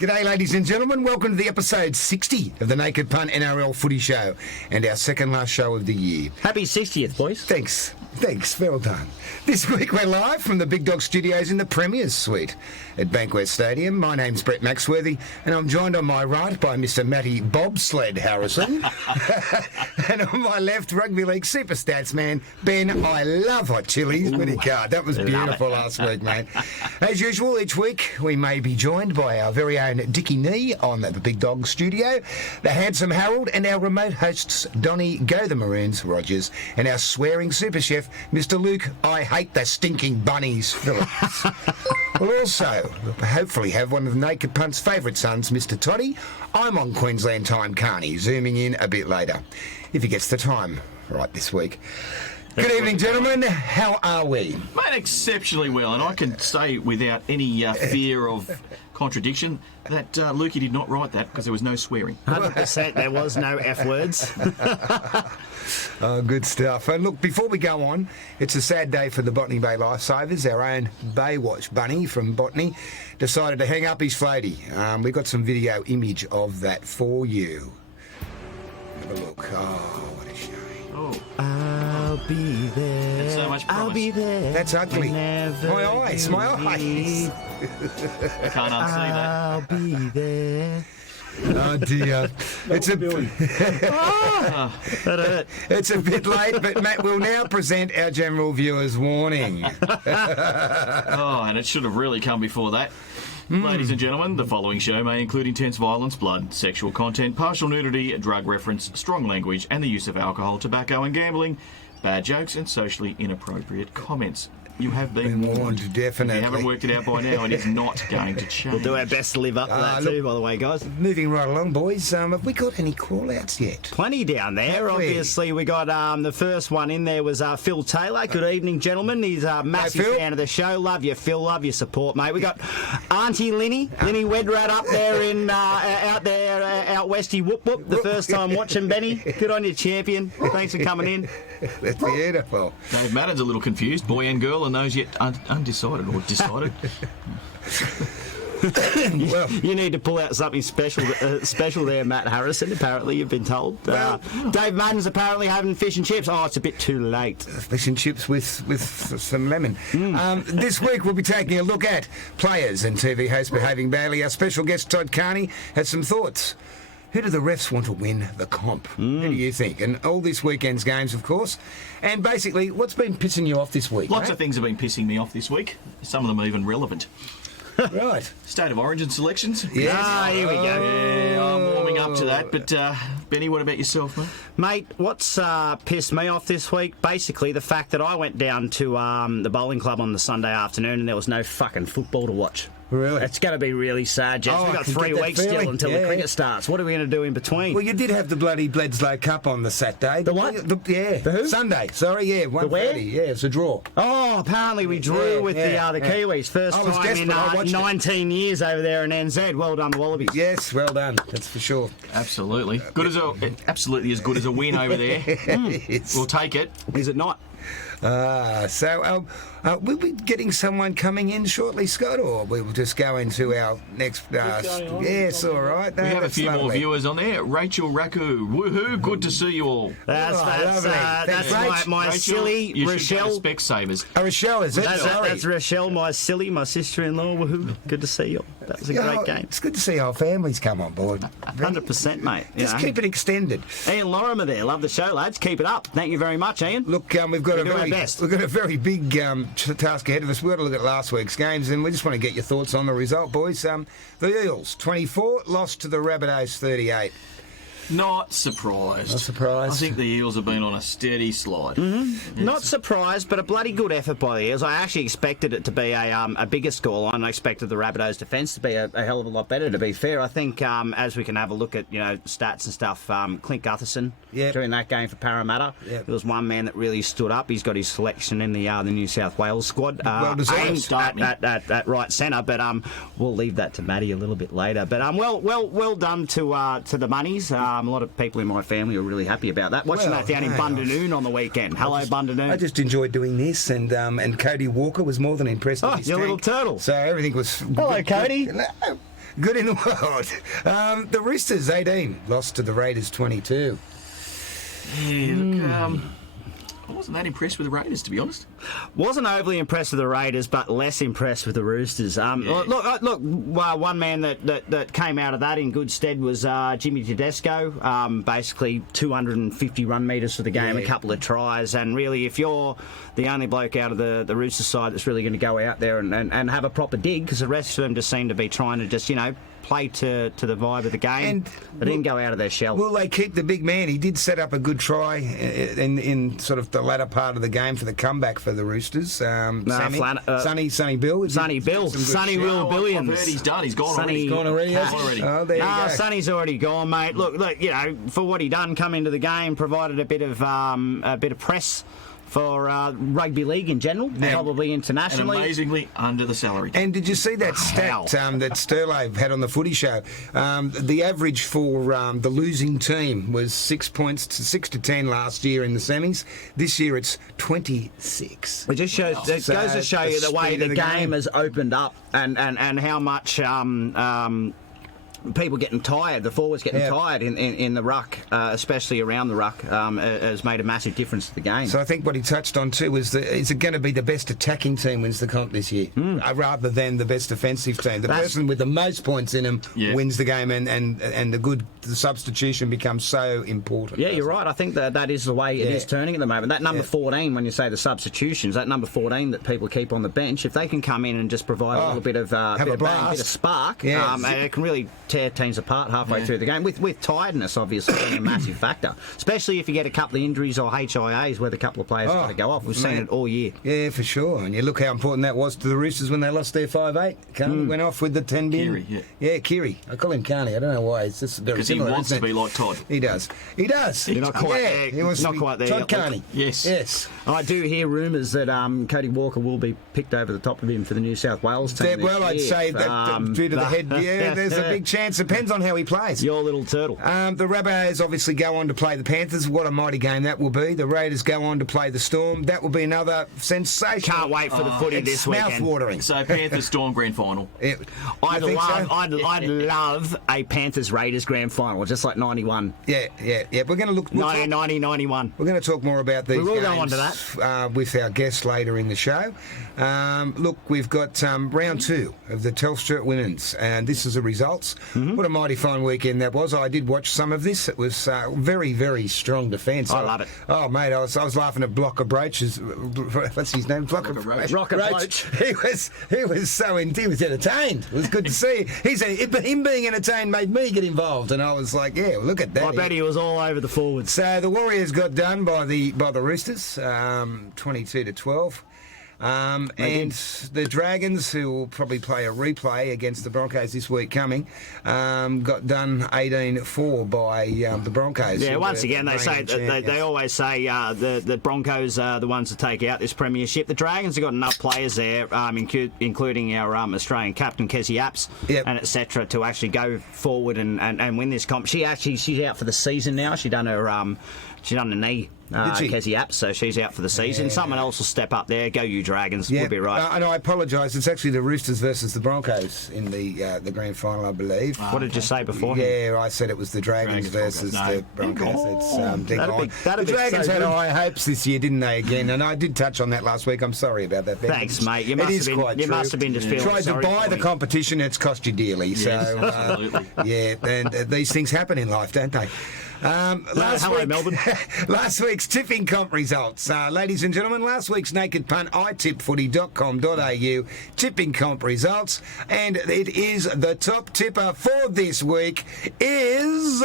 G'day, ladies and gentlemen. Welcome to the episode 60 of the Naked Punt NRL Footy Show and our second last show of the year. Happy 60th, boys. Thanks. Well done. This week we're live from the Big Dog Studios in the Premier's Suite at Bankwest Stadium. My name's Brett Maxworthy and I'm joined on my right by Mr. Matty Bobsled Harrison and on my left, Rugby League Super Stats man, Ben. I love hot chilies. Whitaker. That was beautiful last week, mate. As usual, each week we may be joined by our very own Dickie Nee on the Big Dog Studio, the handsome Harold, and our remote hosts Donny Go the Maroons Rogers and our swearing super chef Mr. Luke I Hate the Stinking Bunnies Phillips. We'll also hopefully have one of Naked Punt's favourite sons, Mr. Toddy. I'm on Queensland time, Carney, zooming in a bit later if he gets the time right this week. Good evening, gentlemen. How are we? Mate, exceptionally well, and I can say without any fear of contradiction that Lukey did not write that because there was no swearing. 100%, there was no F words. Oh, good stuff. And look, before we go on, it's a sad day for the Botany Bay Lifesavers. Our own Baywatch bunny from Botany decided to hang up his floaty. We've got some video image of that for you. Have a look. Oh, what a shame. Oh. I'll be there. That's so much promise. I'll be there. That's ugly. My eyes. I can't unsee that. I'll be there. Oh dear. It's a it's a bit late, but Matt will now present our general viewers' warning. Oh, and it should have really come before that. Ladies and gentlemen, the following show may include intense violence, blood, sexual content, partial nudity, drug reference, strong language, and the use of alcohol, tobacco, and gambling, bad jokes, and socially inappropriate comments. You have been warned. Definitely. If you haven't worked it out by now, it is not going to change. We'll do our best to live up to that too, by the way, guys. Moving right along, boys. Have we got any call-outs yet? Plenty down there. Obviously, we got the first one in there was Phil Taylor. Good evening, gentlemen. He's a massive fan of the show. Love you, Phil. Love your support, mate. We got Auntie Linny Wedrat up there in out westy. Whoop whoop. The first time watching Benny. Good on you, champion. Thanks for coming in. That's beautiful. Dave Madden's a little confused, boy and girl, and those yet undecided or decided. Well, you need to pull out something special there, Matt Harrison, apparently, you've been told. Dave Madden's apparently having fish and chips. Oh, it's a bit too late. Fish and chips with some lemon. This week we'll be taking a look at players and TV hosts behaving badly. Our special guest, Todd Carney, has some thoughts. Who do the refs want to win the comp? Who do you think? And all this weekend's games, of course. And basically, what's been pissing you off this week? Lots of things have been pissing me off this week. Some of them are even relevant. Right. State of Origin selections. Yes. Here we go. Yeah, I'm warming up to that. But, Benny, what about yourself, mate? Mate, what's pissed me off this week? Basically, the fact that I went down to the bowling club on the Sunday afternoon and there was no fucking football to watch. Really? It's going to be really sad, Jess. We've got 3 weeks still until the cricket starts. What are we going to do in between? Well, you did have the bloody Bledsloe Cup on the Saturday. The what? The who? Sunday. Sorry, yeah. 1:30. Yeah, it's a draw. Oh, apparently we drew with the Kiwis. First time in 19 years over there in NZ. Well done, Wallabies. Yes, well done. That's for sure. Absolutely. Absolutely as good as a win over there. We'll take it. Is it not? So we'll be getting someone coming in shortly, Scott, or we'll just go into our next... yes, all right. No, we have a few more viewers on there. Rachel Raku, woohoo, good to see you all. That's my Rachel, silly you Rochelle. Specsavers. Rochelle, is it? That's Rochelle, my sister-in-law, woohoo. Good to see you all. That was a great game. It's good to see our families come on board. 100%, mate. Just keep it extended. Ian Lorimer there. Love the show, lads. Keep it up. Thank you very much, Ian. Look, we've got a very big task ahead of us. We've got to look at last week's games, and we just want to get your thoughts on the result, boys. The Eels, 24, lost to the Rabbitohs, 38. Not surprised. Not surprised. I think the Eels have been on a steady slide. Mm-hmm. Not surprised, but a bloody good effort by the Eels. I actually expected it to be a bigger scoreline. I expected the Rabbitohs' defence to be a hell of a lot better, to be fair. I think as we can have a look at stats and stuff, Clint Gutherson during that game for Parramatta, there was one man that really stood up. He's got his selection in the New South Wales squad. Aimed at right centre, but we'll leave that to Matty a little bit later. But well done to the Moneys. A lot of people in my family are really happy about that. Watching that down in Bundanoon on the weekend. Hello, Bundanoon. I just enjoyed doing this, and Cody Walker was more than impressed with his your tank. little turtle. So everything was... Hello, Cody. good in the world. The Roosters 18 lost to the Raiders 22. Yeah, look, I wasn't that impressed with the Raiders, to be honest. Wasn't overly impressed with the Raiders, but less impressed with the Roosters. Look, one man that came out of that in good stead was Jimmy Tedesco. Basically, 250 run metres for the game, a couple of tries, and really, if you're the only bloke out of the Roosters side that's really going to go out there and have a proper dig, because the rest of them just seem to be trying to just, play to the vibe of the game. And they didn't go out of their shell. Will they keep the big man? He did set up a good try in sort of the latter part of the game for the comeback for the Roosters. Sonny Bill. Sonny Will Billions. I've heard he's done. He's gone already. He's gone already. Oh, there you go. Sonny's already gone, mate. Look, for what he done, come into the game, provided a bit of press for rugby league in general, probably internationally. And amazingly under the salary. And did you see that stat that Sterlo had on the Footy Show? The average for the losing team was 6 points to 6 to 10 last year in the semis. This year it's 26. It just shows. It goes to show you the way the game has opened up and how much. People getting tired, the forwards getting tired in the ruck, especially around the ruck, has made a massive difference to the game. So I think what he touched on too is it going to be the best attacking team wins the comp this year, rather than the best defensive team. The person with the most points in them wins the game, and the substitution becomes so important. Yeah, you're right. I think that is the way it is turning at the moment. That number 14, when you say the substitutions, that number 14 that people keep on the bench, if they can come in and just provide a little bit of bit of spark, it can really tear teams apart halfway through the game, with tiredness obviously being a massive factor, especially if you get a couple of injuries or HIAs where the couple of players got to go off. We've seen it all year. Yeah, for sure. And you look how important that was to the Roosters when they lost their 5-8. Carney went off with the 10 bin. Kiri, Kiri. I call him Carney. I don't know why. It's just very similar. Because he wants to be like Todd. He does. You're not quite there. He wants not quite there. Todd Carney. Yes. I do hear rumours that Cody Walker will be picked over the top of him for the New South Wales team. I'd say that due to the head. Yeah, there's a big chance. Depends on how he plays. Your little turtle. The Rabbitohs obviously go on to play the Panthers. What a mighty game that will be. The Raiders go on to play the Storm. That will be another sensational. Can't wait for the footy this weekend. Mouth-watering. So Panthers Storm grand final. I'd love a Panthers Raiders grand final, just like 91. Yeah. We're going to look. 91. We're going to talk more about these. We will games, go on to that with our guests later in the show. Look, we've got round 2 of the Telstra Women's, and this is the results. What a mighty fine weekend that was. I did watch some of this. It was very, very strong defence. I love it. Oh, mate, I was laughing at Blocker Broach's. What's his name? Blocker Broach. Broach. He was entertained. It was good to see. Him being entertained made me get involved, and I was like, yeah, look at that. I bet he was all over the forwards. So the Warriors got done by the Roosters, 22-12. And the Dragons, who will probably play a replay against the Broncos this week coming, got done 18-4 by the Broncos. Yeah, once again, they always say the Broncos are the ones to take out this premiership. The Dragons have got enough players there, including our Australian captain, Kezzy Apps, and etc., to actually go forward and win this comp. She's out for the season now. She done a knee. Kezzy Apps, so she's out for the season. Yeah. Someone else will step up there. Go you Dragons. We'll be right. And I apologise. It's actually the Roosters versus the Broncos in the grand final, I believe. What did you say before? Yeah, I said it was the Dragons versus the Broncos. The Dragons had high hopes this year, didn't they? Again, and I did touch on that last week. I'm sorry about that. Thanks, mate. You must have been just feeling tried sorry to buy the competition. It's cost you dearly. Yes, absolutely. Yeah, and these things happen in life, don't they? Hello, Melbourne. Last week's tipping comp results. Ladies and gentlemen, last week's Naked Punt, itipfooty.com.au tipping comp results. And it is the top tipper for this week is...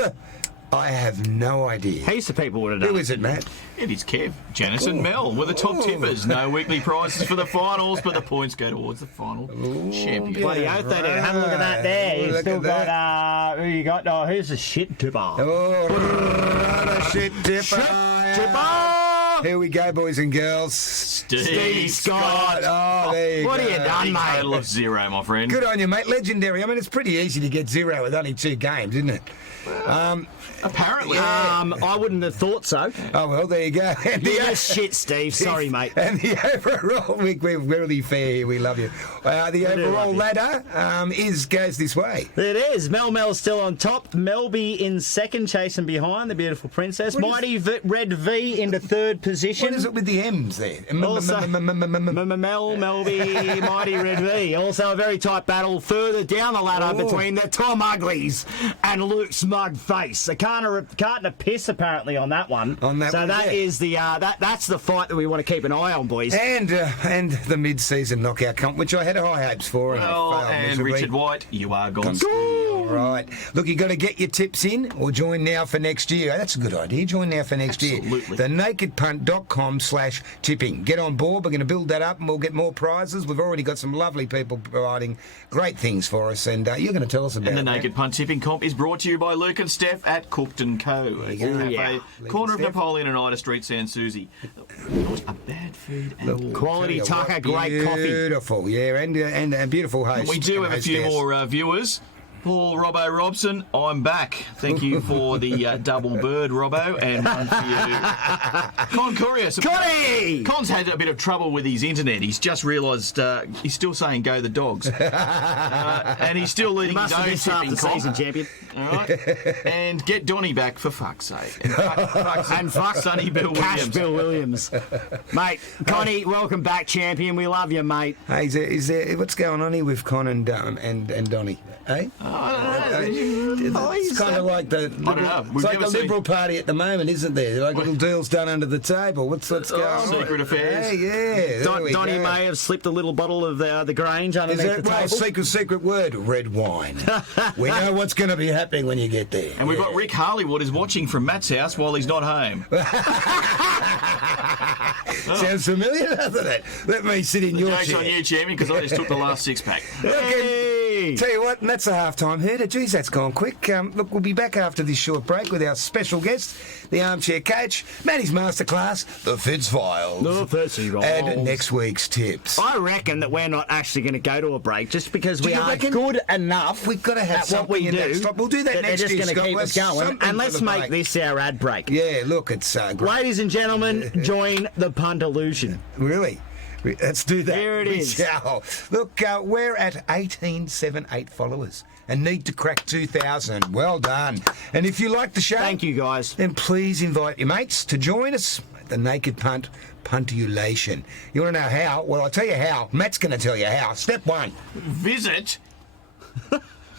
I have no idea. Heaps of people would have done. Who is it, Matt? It is Kev, Janice and Mel were the top tippers. No weekly prizes for the finals, but the points go towards the final champion. Bloody oath they do. Have a look at that there. You've still got, who you got? Oh, who's the shit tipper? Oh, the shit tipper. Shit tipper! Here we go, boys and girls. Steve Scott. Oh, there you What go. have you done, mate? Total of 0, my friend. Good on you, mate. Legendary. I mean, it's pretty easy to get 0 with only 2 games, isn't it? Apparently. I wouldn't have thought so. Oh, well, there you go. And You're shit, Steve. Sorry, mate. And the overall, we're really fair here. We love you. The overall ladder goes this way. It is. Mel's still on top. Melby in second, chasing behind the beautiful princess. Mighty Red V into third position. What is it with the M's there? Also, Melby, Mighty Red V. Also a very tight battle further down the ladder between the Tom Uglies and Luke Smugface. A carton of piss apparently on that one. Is the that's the fight that we want to keep an eye on, boys. And the mid-season knockout comp, which I had high hopes for. And Richard White, you are gone. All right. Look, you got to get your tips in or join now for next year. That's a good idea. Join now for next year. Absolutely. thenakedpunt.com/tipping. Get on board. We're going to build that up and we'll get more prizes. We've already got some lovely people providing great things for us, and you're going to tell us about it. And the Naked Punt Tipping Comp is brought to you by Luke and Steph at Cooked & Co. Cafe, corner of Napoleon and Ida Street, San Susie. A bad food and Quality tucker, great coffee. Beautiful, yeah, and a beautiful host. we do have a few more viewers. Paul Robbo Robson, I'm back. Thank you for the double bird, Robbo, and one for you. Con Courier. Connie! Con's had a bit of trouble with his internet. He's just realised he's still saying go the dogs. And he's still leading his own tipping comp. Season champion. All right. And get Donny back for fuck's sake. And fuck Sonny Bill Cash Williams. Bill Williams. Mate, Connie, welcome back, champion. We love you, mate. Hey, is there what's going on here with Con and Donny? Eh? It's kind of like the Liberal Party at the moment, isn't there? Like little deals done under the table. What's going on? Secret affairs. Yeah. Donny may have slipped a little bottle of the Grange underneath the table. Secret word, red wine. We know what's going to be happening when you get there. And we've got Rick Harleywood is watching from Matt's house while he's not home. Sounds familiar, doesn't it? Let me sit in your Joke's chair. on you, Chairman, because I just took the last six-pack. Hey! Tell you what, and that's a half-time header. Geez, that's gone quick. Look, we'll be back after this short break with our special guest, the armchair coach, Matty's masterclass, the Fitz Files, and next week's tips. I reckon that we're not actually going to go to a break just because we you are reckon? good enough. We've got to have at something what we in do. that slot. We'll do that next They're just year, going to keep Scott. us going, and let's make this our ad break. Yeah, look, it's great. Ladies and gentlemen, join the Punt Illusion. Really? Let's do that. Here it is. Look, we're at 1878 followers and need to crack 2,000. Well done. And if you like the show, Thank you, guys. then please invite your mates to join us at the Naked Punt Puntulation. You want to know how? Well, I'll tell you how. Matt's going to tell you how. Step 1. Visit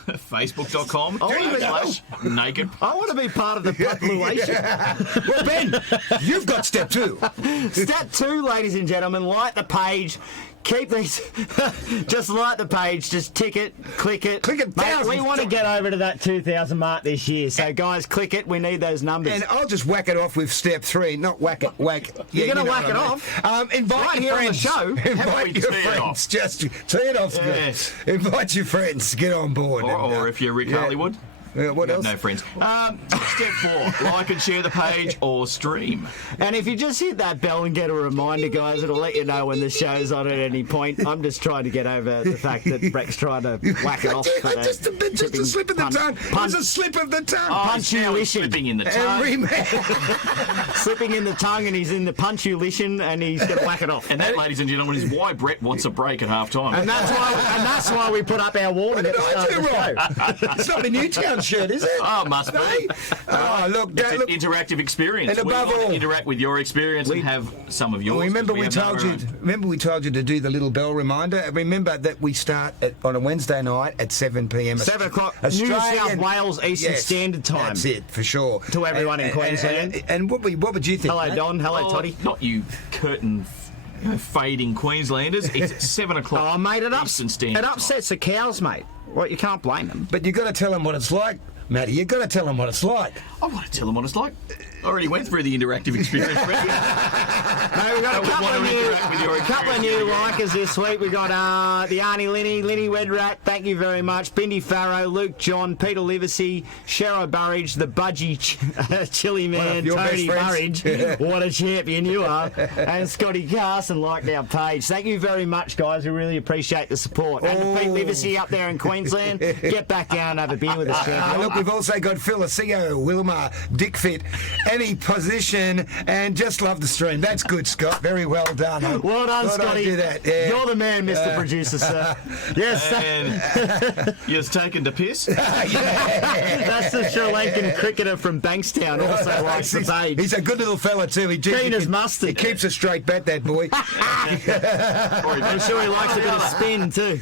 Facebook.com/naked. I want to be part of the Puntulation. Well, Ben, you've got step 2. Step 2, ladies and gentlemen, like the page. Keep these. Just like the page. Just tick it, click it. Click it, Mate, thousands. we want to get over to that 2,000 mark this year. So, guys, click it. We need those numbers. And I'll just whack it off with step 3. Not whack it, whack. You're going to know whack what it I mean. off? Invite Right your here on the friends. show. Invite your tee it friends. off? Just tee it off. Yes. Invite your friends. Get on board. Or if you're Rick Harleywood. What You else? have no friends. Step 4, like and share the page or stream. And if you just hit that bell and get a reminder, guys, it'll let you know when the show's on at any point. I'm just trying to get over the fact that Breck's trying to whack it off. For Just a slip of the tongue. Just a slip of the tongue. Punctuation. Slipping in the tongue. Every man. Slipping in the tongue, and he's in the punctuation, and he's going to whack it off. And that, ladies and gentlemen, is why Brett wants a break at half time. And that's why we put up our warning at the start of the show. It's not a Newtown shirt, is it? Oh, must be. Oh, look, It's an look. interactive experience. And We above want all- to interact with your experience and have some of yours. Remember we because have told none you. of our own. Remember we told you to do the little bell reminder. Remember that we start on a Wednesday night at 7 p.m. 7 o'clock, New South Wales Eastern Standard Time. That's it for sure. To everyone in Queensland. And what would you think? Hello, mate? Don. Hello, Toddy. Not you curtain fading Queenslanders. It's at 7 o'clock. Oh, mate, Eastern Standard it upsets the cows, mate. Well, you can't blame them. But you've got to tell them what it's like Matty, you've got to tell them what it's like. I want to tell them what it's like. I already went through the interactive experience, Brett. No, we've got a couple of new likers this week. We've got the Arnie Linny Wedrat, thank you very much. Bindi Farrow, Luke John, Peter Livesey, Cheryl Burridge, the Budgie Chili Man, Tony Burridge. What a champion you are. And Scotty Carson liked our page. Thank you very much, guys. We really appreciate the support. And to Pete Livesey up there in Queensland, get back down and have a beer with us, champion. Look, we've also got Phil Asio, Wilma, Dick Fit, any position, and just love the stream. That's good, Scott. Very well done. Well done, Scotty. Do that. Yeah. You're the man, Mr. Producer, sir. Yes. And you're taken to piss? That's the Sri Lankan cricketer from Bankstown, also likes the page. He's a good little fella too. Keen as mustard. He keeps a straight bat, that boy. I'm sure he likes a bit of spin too.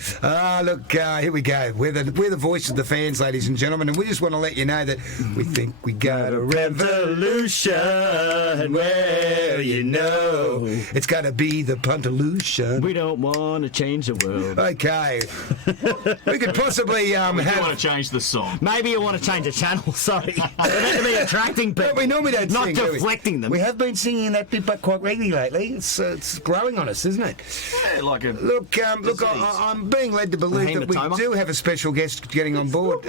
Look, here we go. We're the voice of the fans, ladies and gentlemen, and we just want to let you know that we think we got a revolution. Well, you know, it's got to be the Puntalution. We don't want to change the world. Okay. We could possibly we want to change the song. Maybe you want to change the channel, sorry. We're meant to be attracting people. But we normally don't not sing, deflecting them. We have been singing that bit but quite regularly lately. It's growing on us, isn't it? Yeah, like a Look, I'm being led to believe that we do have a special guest getting on board.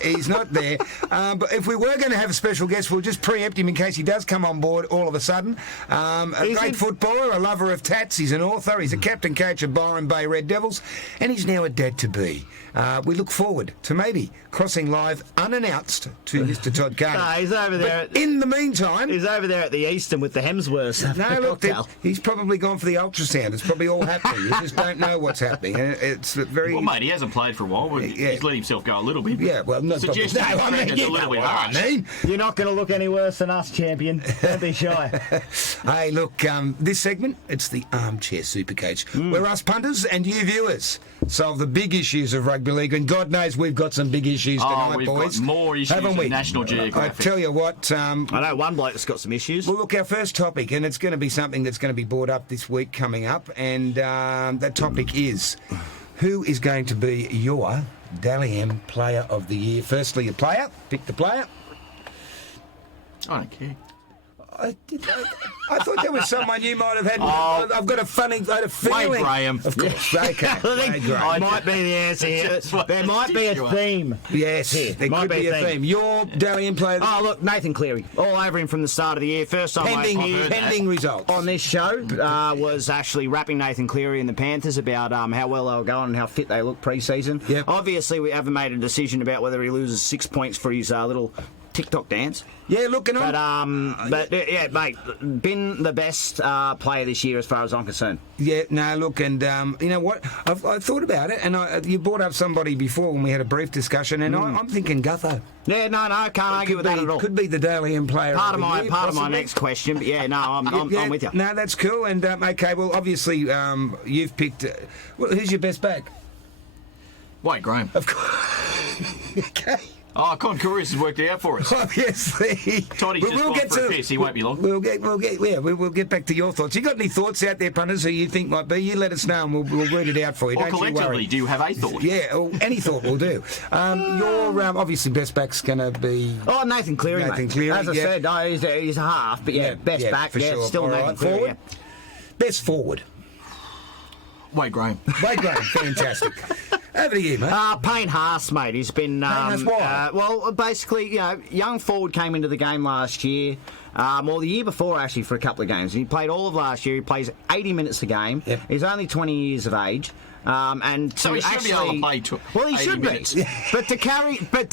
He's not there. But if we were going to have a special guest, we'll just preempt him in case he does come on board all of a sudden. A great footballer, a lover of tats. He's an author. He's a captain coach of Byron Bay Red Devils. And he's now a dad-to-be. We look forward to maybe crossing live unannounced to Mr. Todd Carter. No, he's over there. In the meantime... He's over there at the Eastern with the Hemsworths. No, look, he's probably gone for the ultrasound. It's probably all happening. You just don't know what's happening. It's very... Well, mate, he hasn't played for a while. He's let himself go a little bit. Yeah, well, not Suggesting a little bit harsh. You're not going to look any worse than us, champion. Don't be shy. Hey, look, this segment, it's the Armchair Supercoach, where us punters and you viewers solve the big issues of rugby league, and God knows we've got some big issues tonight, we've boys. Got more issues than National Geographic. I tell you what... I know one bloke that's got some issues. Well, look, our first topic, and it's going to be something that's going to be brought up this week coming up, and that topic is, who is going to be your Dally M Player of the Year? Firstly, a player. Pick the player. I don't care. I thought there was someone you might have had. I've got a feeling. Wade Graham. Of course. Okay. Wade Graham. Might be the answer here. There might be a theme. Yes, there could be a theme. Your Dally M Player. Oh, look, Nathan Cleary. All over him from the start of the year. First time pending results. On this show was actually rapping Nathan Cleary and the Panthers about how well they were going and how fit they look pre-season. Yep. Obviously, we haven't made a decision about whether he loses 6 points for his little TikTok dance. Yeah, looking on. But yeah, mate, been the best player this year as far as I'm concerned. Yeah, no, look, and you know what? I've thought about it, and you brought up somebody before when we had a brief discussion, and I'm thinking Gutho. Yeah, no, can't argue with that at all. Could be the Dally M Player. Part of my next question, but yeah, no, I'm with you. No, that's cool, and okay, well, obviously, you've picked. Who's your best back? Wade Graham. Of course. Okay. Oh, Con Curious has worked it out for us. Obviously. Toddy's just gone for a piss. He won't be long. We'll get back to your thoughts. You got any thoughts out there, punters, who you think might be? You let us know and we'll read it out for you. Or Don't collectively, you worry. do you have a thought? Yeah, or any thought will do. Your obviously best back's going to be... Oh, Nathan Cleary, Nathan Cleary, as I said, no, he's a half, but best back, for sure. still Nathan right, Cleary. Forward. Best forward. Wade Graham. Wade Graham, fantastic. Over to you, mate. Payne Haas, mate. He's been... well, basically, young forward came into the game last year, or the year before, actually, for a couple of games. He played all of last year. He plays 80 minutes a game. Yep. He's only 20 years of age. And so he should be able to play well, he should minutes. be. but to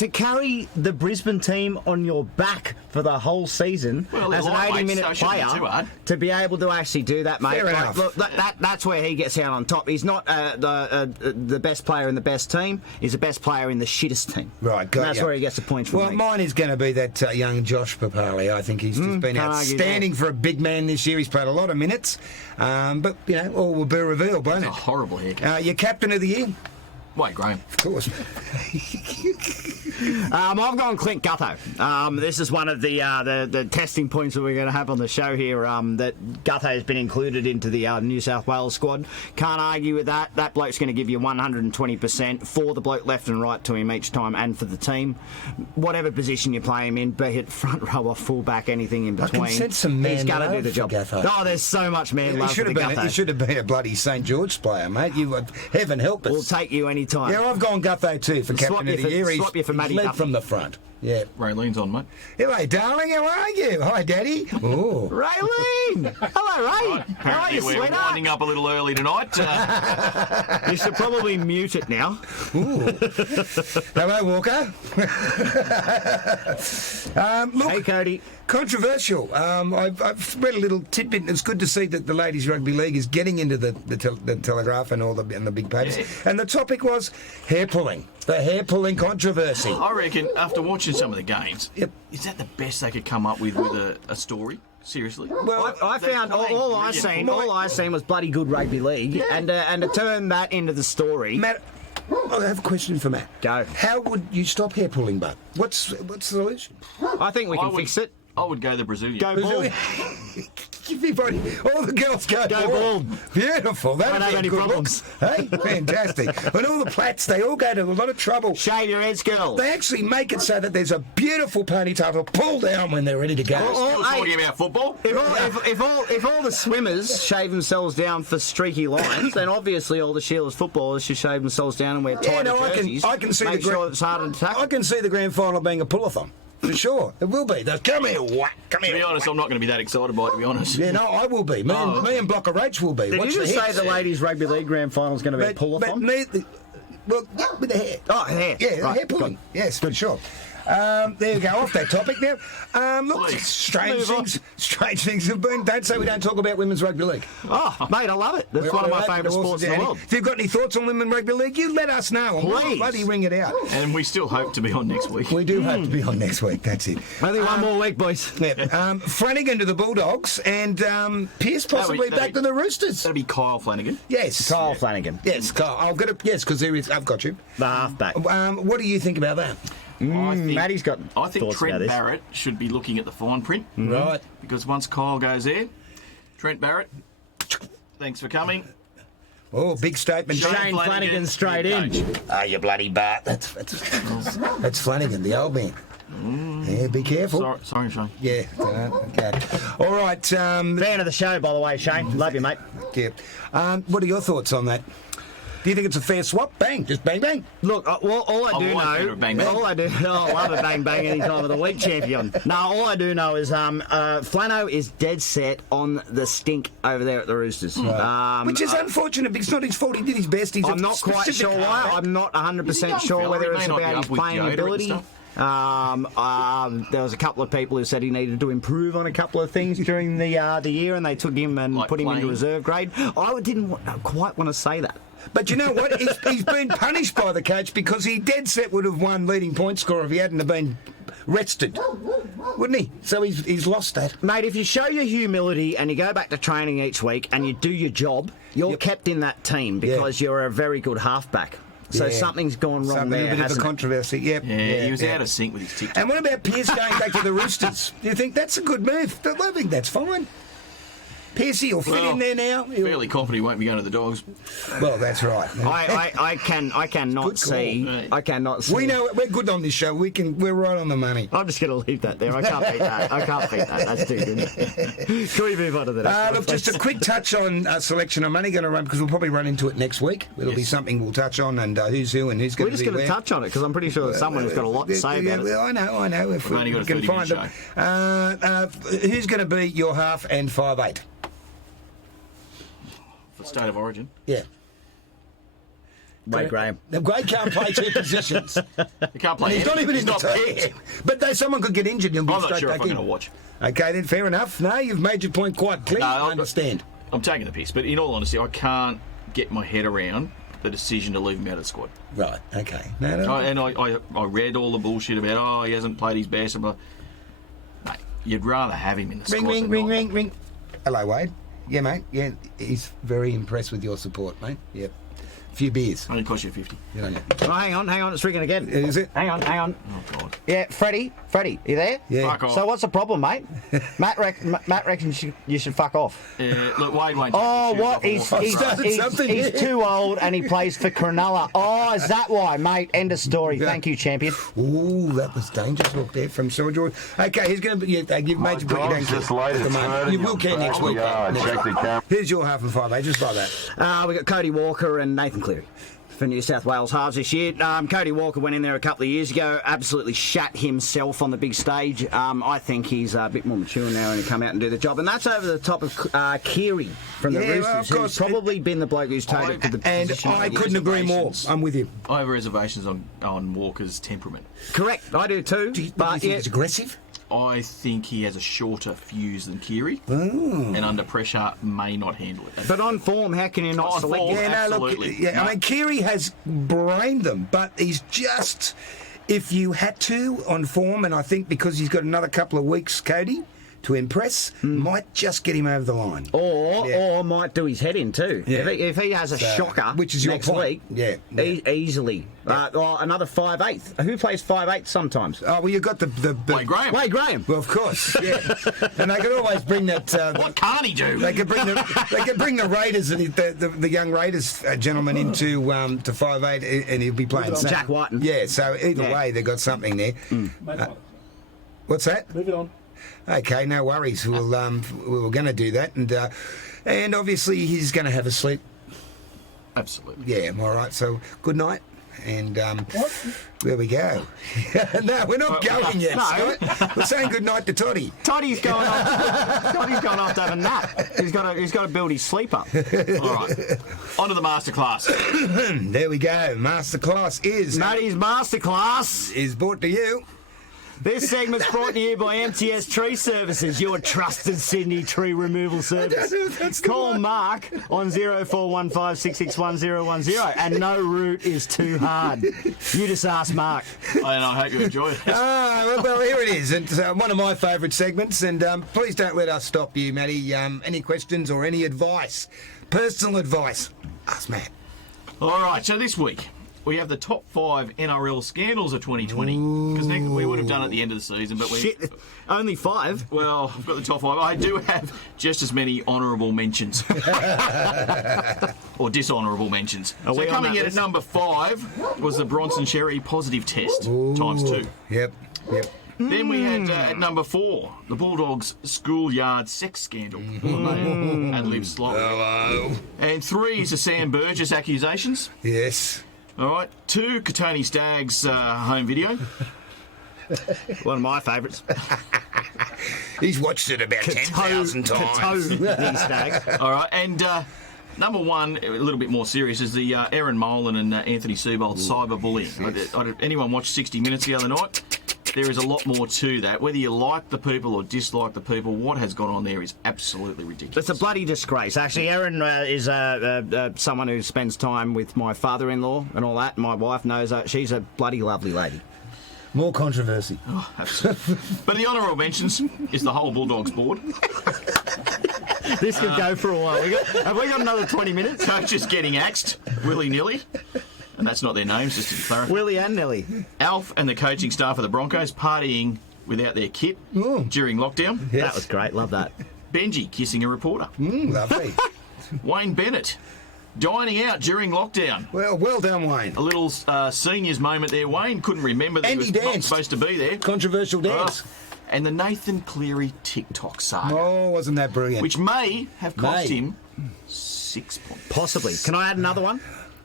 carry the Brisbane team on your back for the whole season as an 80-minute player, to be able to actually do that, mate. Fair enough. Look, that's where he gets out on top. He's not the best player in the best team. He's the best player in the shittest team. Right, got That's where he gets the points from. Well, mine is going to be that young Josh Papali. I think he's just been outstanding for a big man this year. He's played a lot of minutes, but all will be revealed, won't it? That's a horrible haircut. Your captain of the year? Wait, Graham. Of course. I've gone Clint Gutho. This is one of the testing points that we're going to have on the show here, that Gutho has been included into the New South Wales squad. Can't argue with that. That bloke's going to give you 120% for the bloke left and right to him each time and for the team. Whatever position you play him in, be it front row or full back, anything in between, I can sense some man he's going to do love the for job. Gutho. Oh, there's so much man love for the Gutho. You should have been a bloody St George player, mate. You would, heaven help us. We'll take you any time. Yeah, I've gone Gutho too for captain of the year. Swap you for Matty led Duffy. from the front. Yeah. Raylene's on, mate. Hello, darling. How are you? Hi, Daddy. Oh. Raylene! Hello, Ray. How are Apparently you, we're sweetheart? winding up a little early tonight. You should probably mute it now. Ooh. Hello, Walker. Look, Hey, Cody. controversial. I've read a little tidbit. It's good to see that the Ladies Rugby League is getting into the Telegraph and the big papers. Yeah. And the topic was hair pulling. The hair pulling controversy. I reckon after watching some of the games, Yep. is that the best they could come up with a story? Seriously? Well, I found all I seen was bloody good rugby league, and to turn that into the story. Matt, I have a question for Matt. Go. How would you stop hair pulling, Bud? What's the solution? I think we can fix it. I would go the Brazilian. Go bald. Everybody, all the girls go bald. Beautiful. That Don't have any problems. Hey, fantastic. And all the plats, they all go to a lot of trouble. Shave your heads, girl. They actually make it so that there's a beautiful ponytail to pull down when they're ready to go. Still talking about football? If all the swimmers shave themselves down for streaky lines, then obviously all the Sheila's footballers should shave themselves down and wear tighter jerseys. I can see make sure it's harder to tackle. I can see the grand final being a pull-a-thon. For sure, it will be. Come here, whack. Come To here. be honest, I'm not going to be that excited by it, to be honest. Yeah, no, I will be. Me and Blocker Roach will be. Did Watch you just the say hips. the ladies' rugby league grand final is going to be a But pull-off? well, yeah, with the hair. Oh, hair. Yeah, Right, hair pulling. Yes, for sure. There you go, off that topic now. Look, Please, strange things have been. Don't say we don't talk about women's rugby league. Oh, mate, I love it. That's one of my favourite sports in the world. If you've got any thoughts on women's rugby league, you let us know. And we'll Please. bloody ring it out. And we still hope to be on next week. We do hope to be on next week. That's it. Only one more week, boys. Yeah. Flanagan to the Bulldogs and Pearce possibly back to the Roosters. That'll be Kyle Flanagan. Yes. Kyle Flanagan. Yes, Kyle. I'll get it. Yes, because there is. I've got you. The halfback. What do you think about that? Maddie's got I think thoughts Trent about this. Barrett should be looking at the fine print. Right. Because once Kyle goes there, Trent Barrett, thanks for coming. Oh, big statement. Shane Flanagan straight in. coach. Ah, you bloody Bart. That's Flanagan, the old man. Yeah, be careful. Sorry, Shane. Yeah. Okay. All right. Fan of the show, by the way, Shane. Love you, mate. Yeah. What are your thoughts on that? Do you think it's a fair swap? Bang, just bang, bang. Look, all I do like know, a bang bang. all I do, I love a bang bang any time of the week, champion. No, all I do know is Flano is dead set on the stink over there at the Roosters. Which is unfortunate because it's not his fault. He did his best. He's I'm not quite sure why. I'm not 100% sure fella. whether He it's may not be about up his with playing Yoda and ability. stuff. There was a couple of people who said he needed to improve on a couple of things during the year, and they took him and Like put him into playing. reserve grade. I didn't quite want to say that. But you know what? He's been punished by the coach because he dead set would have won leading point scorer if he hadn't have been rested, wouldn't he? So he's lost that. Mate, if you show your humility and you go back to training each week and you do your job, you're kept in that team because you're a very good halfback. So something's gone wrong there, A bit of a hasn't it? controversy. Yep. Yeah, he was out of sync with his TikTok. And what about Pearce going back to the Roosters? Do you think that's a good move? I think that's fine. Piercy will fit in there now. Fairly confident he won't be going to the Dogs. Well, that's right. I cannot Good call. see. I cannot see. We know we're good on this show. We're right on the money. I'm just going to leave that there. I can't beat that. That's too good. Can we move on to the next one, Look, just a quick touch on selection. I'm only going to run because we'll probably run into it next week. It'll be something we'll touch on and who's who and who's going We're to be just going to where. touch on it because I'm pretty sure there's someone who's got a lot to say about it. Well, I know. If We've only got a can 30-minute find it. Who's going to be your half and 5'8"? For State of Origin. Yeah. Wait, Graham. The Gray can't play two positions. He can't play. He's not even in the team. picked. But someone could get injured and he'll be I'm not straight sure if back I'm in. going to watch. Okay, then fair enough. No, you've made your point quite clear. No, I understand. I'm taking the piss, but in all honesty, I can't get my head around the decision to leave him out of the squad. Right, okay. No. I read all the bullshit about, he hasn't played his best. Mate, you'd rather have him in the squad. Ring. Hello, Wade. Yeah, mate. Yeah, he's very impressed with your support, mate. Yep. few beers. Only cost you 50. You know. Oh, hang on, it's ringing again. Is it? Hang on. Oh, God. Yeah, Freddie, you there? Yeah. Fuck off. So what's the problem, mate? Matt reckons you should fuck off. Look, Wade won't. Oh, what? He's too old and he plays for Cronulla. Oh, is that why, mate? End of story. Yeah. Thank you, champion. Ooh, that was dangerous look there from Sir George. Okay, he's going to be. They give major put you down. Just laid it third You will care next week. Check the camera. Here's your half and 5 just like that. We got Cody Walker and Nathan Cleary for New South Wales halves this year. Cody Walker went in there a couple of years ago, absolutely shat himself on the big stage. I think he's a bit more mature now and he come out and do the job. And that's over the top of Keary from the Roosters, well, of course. who's probably been the bloke who's taken to the And position. I couldn't agree more. I'm with you. I have reservations on Walker's temperament. Correct, I do too. Do you but think it's aggressive? I think he has a shorter fuse than Keary, and under pressure may not handle it. But on form, how can you not On select form, him? absolutely. I mean, Keary has brained them, but he's just, if you had to, on form, and I think because he's got another couple of weeks, Cody, to impress, might just get him over the line. Or might do his head in too. Yeah. If he has a shocker which is your next point. week, easily. Another 5'8". Who plays 5'8" sometimes? Oh, well, you've got the Wade Graham. Wade Graham. Well, of course, yeah. And they could always bring that. What can't he do? They could bring the Raiders and the young Raiders gentleman into to 5'8", and he'll be playing Jack Whiten. Yeah, so either way, they've got something there. What's that? Move it on. Okay, no worries. We were going to do that, and obviously he's going to have a sleep. Absolutely. Yeah, all right. So good night, and there we go. No, we're not going yet, Scott. We're saying good night to Toddy. Toddy's going off to have a nap. He's got to build his sleep up. All right. On to the masterclass. There we go. Masterclass Matty's masterclass. is brought to you. This segment's brought to you by MTS Tree Services, your trusted Sydney tree removal service. Call Mark on 0415661010, and no route is too hard. You just ask Mark. And I hope you enjoyed it. Well, here it is. And one of my favourite segments. And please don't let us stop you, Matty. Any questions or any advice, personal advice, ask Matt. All right, so this week we have the top 5 NRL scandals of 2020. Because we would have done it at the end of the season, but Shit, only 5? Well, I've got the top 5. I do have just as many honourable mentions. Or dishonourable mentions. Are So we on coming that in at list? number 5 was the Bronson Sherry positive test, times 2. Yep. Then we had at number 4, the Bulldogs schoolyard sex scandal. And live slowly. Hello. And 3 is the Sam Burgess accusations. Yes. All right. 2, Katoni Stagg's home video. One of my favourites. He's watched it about 10,000 times. All right. And number 1, a little bit more serious, is the Aaron Molan and Anthony Seibold cyberbullying. Anyone watched 60 Minutes the other night? There is a lot more to that. Whether you like the people or dislike the people, what has gone on there is absolutely ridiculous. It's a bloody disgrace. Actually, Erin is someone who spends time with my father-in-law and all that. My wife knows her. She's a bloody lovely lady. More controversy. Oh, absolutely. But the honourable mentions is the whole Bulldogs board. This could go for a while. Have we got another 20 minutes? Coaches getting axed willy-nilly. And that's not their names, just to clarify. Willie and Nelly. Alf and the coaching staff of the Broncos partying without their kit during lockdown. Yes. That was great. Love that. Benji kissing a reporter. Lovely. Wayne Bennett dining out during lockdown. Well done, Wayne. A little seniors moment there. Wayne couldn't remember that And he he was not danced. supposed to be there. Controversial dance. And the Nathan Cleary TikTok saga, Oh, wasn't that brilliant? which may have cost May. him 6 points. Possibly. Can I add another one?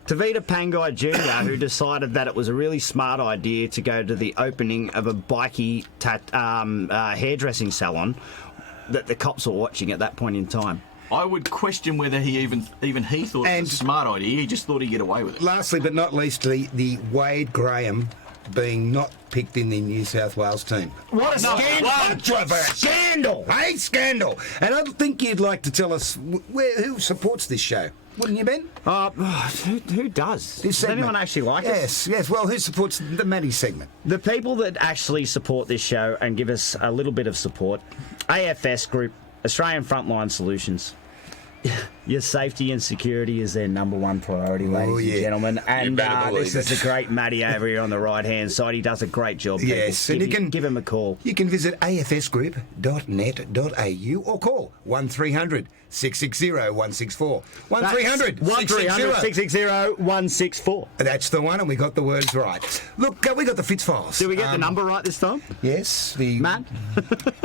Tavita Pangai Jr., who decided that it was a really smart idea to go to the opening of a bikie hairdressing salon that the cops were watching at that point in time. I would question whether he even he thought it was a smart idea. He just thought he'd get away with it. Lastly but not least, the Wade Graham being not picked in the New South Wales team. What a scandal! Scandal! Hey, scandal! And I think you'd like to tell us who supports this show. Wouldn't you, Ben? Who does? This Does segment. anyone actually like it? Yes. Well, who supports the Matty segment? The people that actually support this show and give us a little bit of support, AFS Group, Australian Frontline Solutions. Your safety and security is their number one priority, ladies and gentlemen. And this is the great Matty over here on the right-hand side. He does a great job. Yes, and you can give him a call. You can visit afsgroup.net.au or call 1300 660 164. 1300 660 164. That's the one, and we got the words right. Look, we got the Fitz files. Did we get the number right this time? Yes. Matt?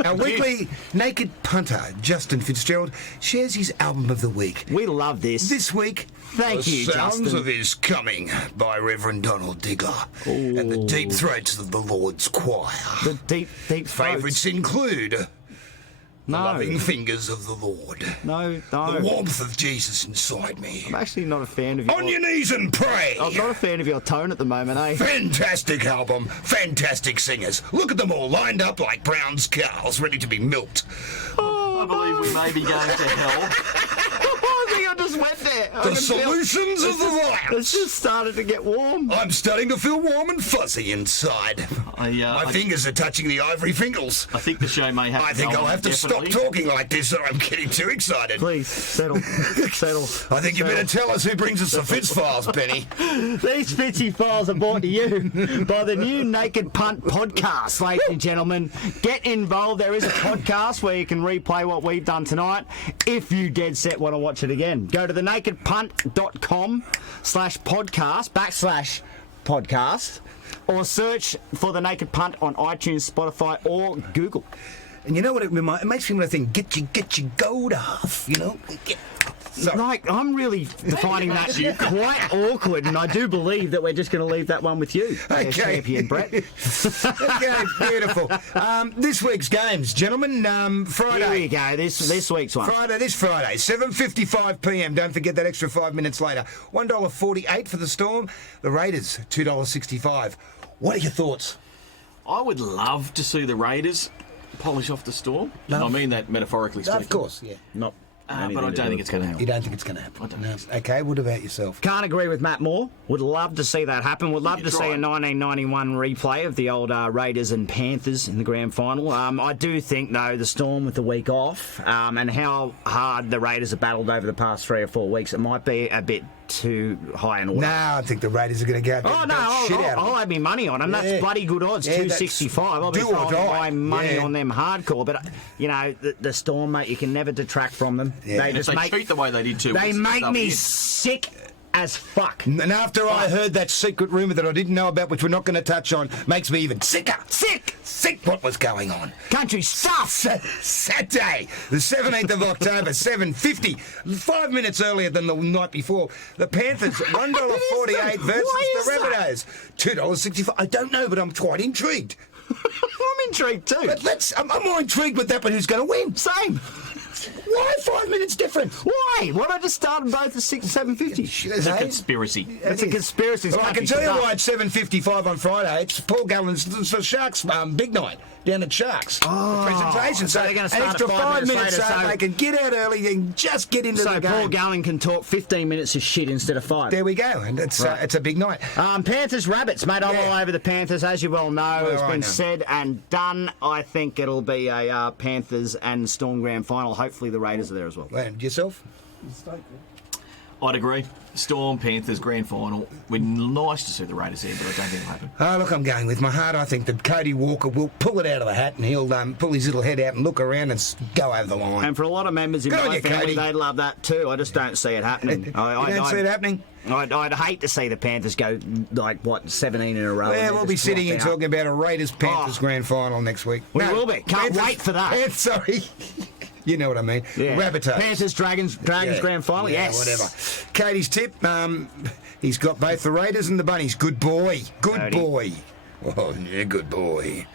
Our weekly naked punter, Justin Fitzgerald, shares his album of the week. We love this. This week, Thank you, Sounds Justin. of His Coming by Reverend Donald Diggler and the Deep Throats of the Lord's Choir. The deep throats. Favourites include The No. Loving Fingers of the Lord. No. The Warmth of Jesus Inside Me. I'm actually not a fan of your... On Your Knees and Pray. I'm not a fan of your tone at the moment, eh? Fantastic album, fantastic singers. Look at them all lined up like Brown's cows, ready to be milked. I believe we may be going to hell. I think I just went there. The solutions of the It's lions. just started to get warm. I'm starting to feel warm and fuzzy inside. My fingers are touching the ivory fingers. I think the show may have to I think go I'll on have to stop indefinitely. talking like this or I'm getting too excited. Please, settle. I think you better tell us who brings us the Fitz files, Benny. These Fitzy files are brought to you by the new Naked Punt podcast, ladies and gentlemen. Get involved. There is a podcast where you can replay what we've done tonight. If you dead set want to watch it again, go to the nakedpunt.com/podcast or search for the Naked Punt on iTunes, Spotify, or Google. And you know what it makes me want to think, get your gold off, you know? Like, I'm really finding that quite awkward, and I do believe that we're just going to leave that one with you, Okay. champion Brett. Okay, beautiful. This week's games, gentlemen. Friday. Here we go. This week's one. This Friday, 7:55 p.m. Don't forget that extra 5 minutes later. $1.48 for the Storm. The Raiders, $2.65. What are your thoughts? I would love to see the Raiders polish off the Storm. And I mean that metaphorically speaking. Of course, yeah. Not. But I don't think it's going to You happen. don't think it's going to happen? No. Okay, what about yourself? Can't agree with Matt more. Would love to see that happen. Would love to see a try. 1991 replay of the old Raiders and Panthers in the grand final. I do think, though, the Storm with the week off and how hard the Raiders have battled over the past 3 or 4 weeks, it might be a bit too high in order. No, I think the Raiders are going to go out there Oh, and no, beat shit out of I'll them. have my money on them. Yeah. That's bloody good odds, Yeah, 265. I'll be do or throwing die. my money Yeah. on them hardcore. But, you know, the Storm, mate, you can never detract from them. Yeah. They And if just they make, treat the way they did 2 they weeks make ago, me yeah. sick as fuck. And after I heard that secret rumour that I didn't know about, which we're not going to touch on, makes me even sicker. Sick what was going on. Country stuff. Saturday, the 17th of October, 7:50, 5 minutes earlier than the night before. The Panthers, $1.48 versus Why is the Rabbitohs, $2.65. I don't know, but I'm quite intrigued. I'm intrigued too. But I'm more intrigued with that, but who's going to win? Same. Why 5 minutes difference? Why? Why don't I just start them both at 7:50? It's a conspiracy. It's a conspiracy. Well, I can tell you why it's 7:55 on Friday. It's Paul Gallen's the Sharks big night down at Sharks. Presentation. so they're gonna start an extra at 5 5 minutes minutes later, so so- they can get out early and just get into So the game. Paul Gallen can talk 15 minutes of shit instead of 5. There we go, and it's a big night. Panthers, Rabbits, mate. I'm Yeah. all over the Panthers, as you well know. It's I been know. said and done. I think it'll be a Panthers and Storm grand final. Hopefully the Raiders are there as well. And yourself? I'd agree. Storm, Panthers, grand final. We're nice to see the Raiders here, but I don't think it'll happen. Oh, look, I'm going with my heart. I think that Cody Walker will pull it out of the hat and he'll pull his little head out and look around and go over the line. And for a lot of members in Good on my you, family, Cody. They love that too. I just don't see it happening. You don't see it happening? I'd hate to see the Panthers go, 17 in a row. Yeah, and we'll then be just sitting drop here out. talking about a Raiders-Panthers Oh. grand final next week. We will be. Can't wait for that. Sorry. You know what I mean. Yeah. Rabbitohs. Panthers, Dragons grand final. Yeah, Yes. whatever. Katie's tip, he's got both the Raiders and the Bunnies. Good boy. Good Cody. boy. Oh, yeah, good boy.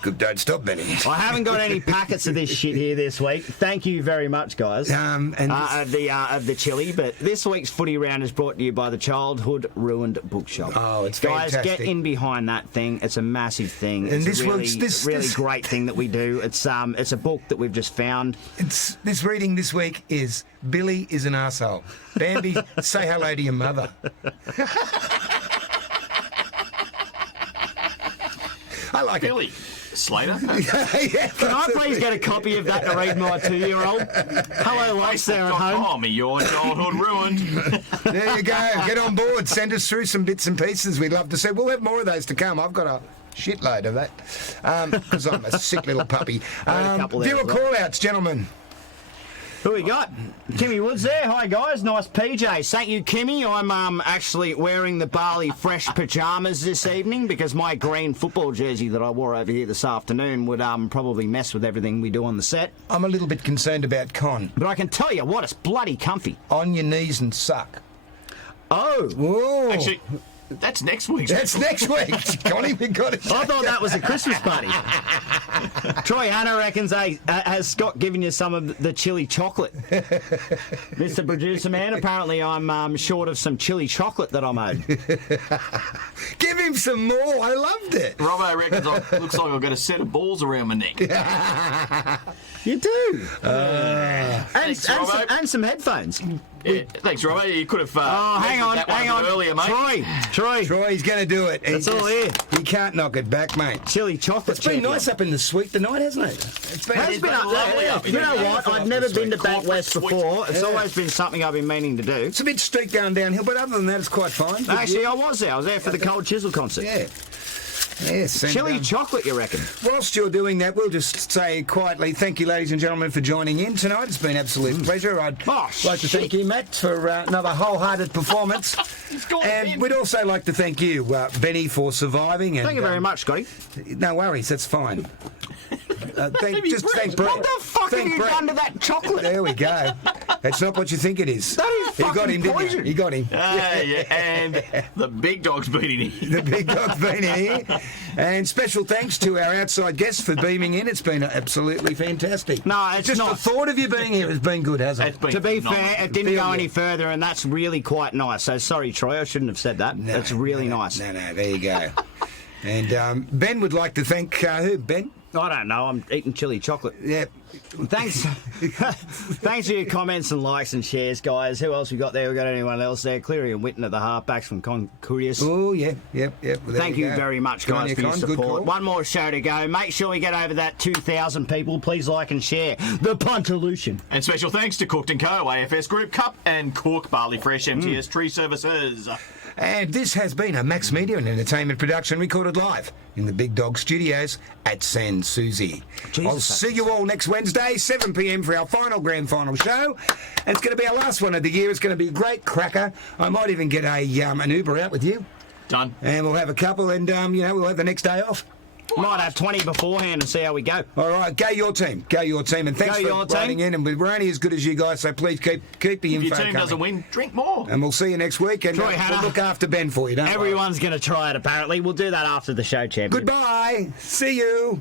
Good, don't stop, Benny. I haven't got any packets of this shit here this week. Thank you very much, guys. And Of the chili, but this week's footy round is brought to you by the Childhood Ruined Bookshop. Oh, it's guys, fantastic. get in behind that thing. It's a massive thing. And It's this a really, one's- this- really this- great thing that we do. It's a book that we've just found. this reading this week is Billy is an arsehole. Bambi, say hello to your mother. I like Billy, it. Slater. Yeah, Can I please get a copy of that to read my 2-year-old? Hello, life there at home. Your childhood ruined. there you go. Get on board. Send us through some bits and pieces. We'd love to see. We'll have more of those to come. I've got a shitload of that because I'm a sick little puppy. Viewer call-outs, gentlemen. Who we got? Kimmy Woods there. Hi, guys. Nice PJs. Thank you, Kimmy. I'm actually wearing the Barley Fresh pyjamas this evening because my green football jersey that I wore over here this afternoon would probably mess with everything we do on the set. I'm a little bit concerned about Con. But I can tell you what, it's bloody comfy. On your knees and suck. Oh. Whoa. Actually, that's next week. That's next week. Connie, we got it. I thought that was a Christmas party. Troy Hannah reckons, has Scott given you some of the chili chocolate? Mr. Producer Man, apparently I'm short of some chili chocolate that I'm owed. Give him some more. I loved it. Robbo reckons looks like I've got a set of balls around my neck. You do. Thanks, Robbo. And some headphones. Yeah, thanks, Robbo. You could have hang on. earlier, mate. Troy, he's going to do it. That's all here. He can't knock it back, mate. Chili chocolate. It's been nice up in the suite tonight, hasn't it? It's been lovely up. You know what? I've never been to Bank West before. It's always been something I've been meaning to do. It's a bit steep going downhill, but other than that, it's quite fine. Actually, I was there. I was there for the Cold Chisel concert. Yeah. Yes, and, Chili chocolate, you reckon? Whilst you're doing that, we'll just say quietly, thank you, ladies and gentlemen, for joining in tonight. It's been an absolute pleasure. I'd like to thank you, Matt, for another wholehearted performance. And we'd also like to thank you, Benny, for surviving. And, Thank you very much, Scotty. No worries, that's fine. Thank Brett. What the fuck have you done to that chocolate? There we go. That's not what you think it is. That is fucking got him, poison. didn't you? You got him. Yeah, and the big dog's been in here. The big dog's been in here. And special thanks to our outside guests for beaming in. It's been absolutely fantastic. No, it's just not. the thought of you being here has been good, hasn't it? To be fair, it didn't go any further, and that's really quite nice. So sorry, Troy, I shouldn't have said that. That's really nice. No, there you go. And Ben would like to thank who? Ben? I don't know. I'm eating chili chocolate. Yeah. Thanks. Thanks for your comments and likes and shares, guys. Who else we got there? We got anyone else there? Cleary and Witten at the halfbacks from Curious. Oh, yeah. Well, thank you very much, guys, for your support. One more show to go. Make sure we get over that 2,000 people. Please like and share the Puntolution. And special thanks to Cooked & Co, AFS Group, Cup and Cork Barley Fresh MTS Tree Services. And this has been a Max Media and Entertainment production recorded live in the Big Dog Studios at San Susi. I'll see you all next Wednesday, 7 p.m. for our grand final show. And it's going to be our last one of the year. It's going to be a great cracker. I might even get an Uber out with you. Done. And we'll have a couple and, we'll have the next day off. Might have 20 beforehand and see how we go. All right, go your team. And thanks for writing in. And we're only as good as you guys, so please keep the info coming. If your team doesn't win, drink more. And we'll see you next week. And we'll look after Ben for you, don't Everyone's going to try it, apparently. We'll do that after the show, champion. Goodbye. See you.